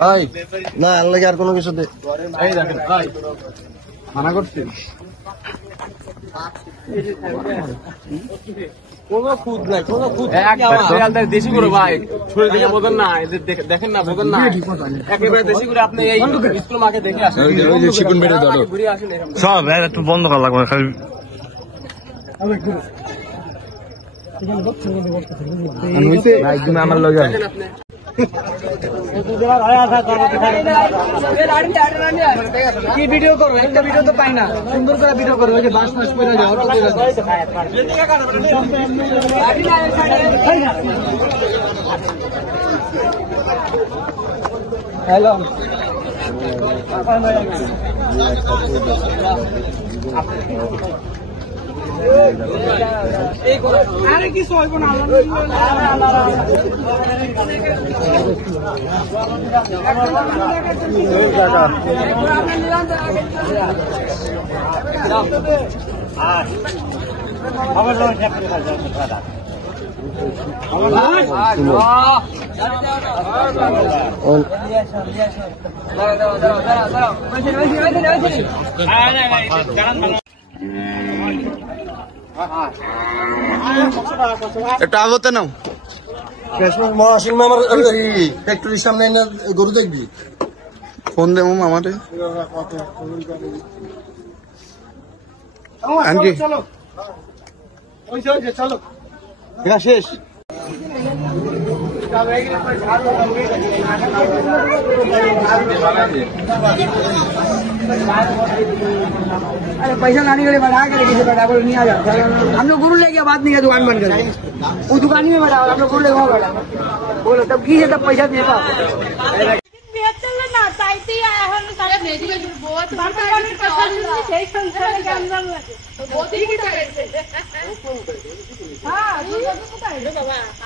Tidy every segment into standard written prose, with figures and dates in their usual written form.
ভাই না আল্লাহ আর কোনো কিছু দে এই দেখেন ভাই মানা করছি কোনো খুদ নাই কোনো খুদ একবার দেশি করে ভাই ছুড়ে দেখে বোঝেন না এদের দেখেন না বোঝেন না একেবারে দেশি করে আপনি এই স্কুল মাকে দেখে আসেন ওই যে শিকুন বেড়ে ধরো ঘুরে আসেন এরকম সব একটু বন্ধ করা লাগবে খালি একদম আমার লগে দেখেন আপনি কি ভিডিও করবো একটা ভিডিও তো পাই না সুন্দর করে ভিডিও করবো ওই যে বাস ফাস করে যাও হ্যালো আরে কিছু হইব না একটু আগতে নাও মহাসিন মামার ফ্যাক্টরির সামনে এনে গরু দেখবি ফোন দেবো মামারে আনকি চলো চলো এটা শেষ अरे पैसा लाने के लिए बढ़ा के लेके बैठा बोलो नहीं आ जाओ हम लोग गुरु लेके बात नहीं है दुकान बंद कर वो दुकान ही में बैठा हम लोग गुरु लेके वहाँ बैठा बोलो तब की है तब पैसा देता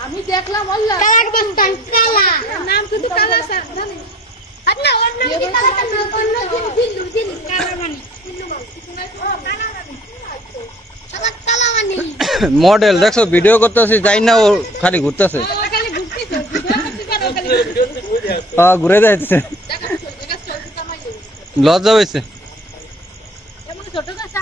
আমি দেখলাম নাম শুধু কালা আচ্ছা অন্য কি কালা অন্য দিন কালা মানে কালা মানে মডেল দেখছো ভিডিও করতেছি যাই না ও খালি ঘুরতেছে ঘুরে যাচ্ছে লজ্জা হয়েছে ছোট গাছ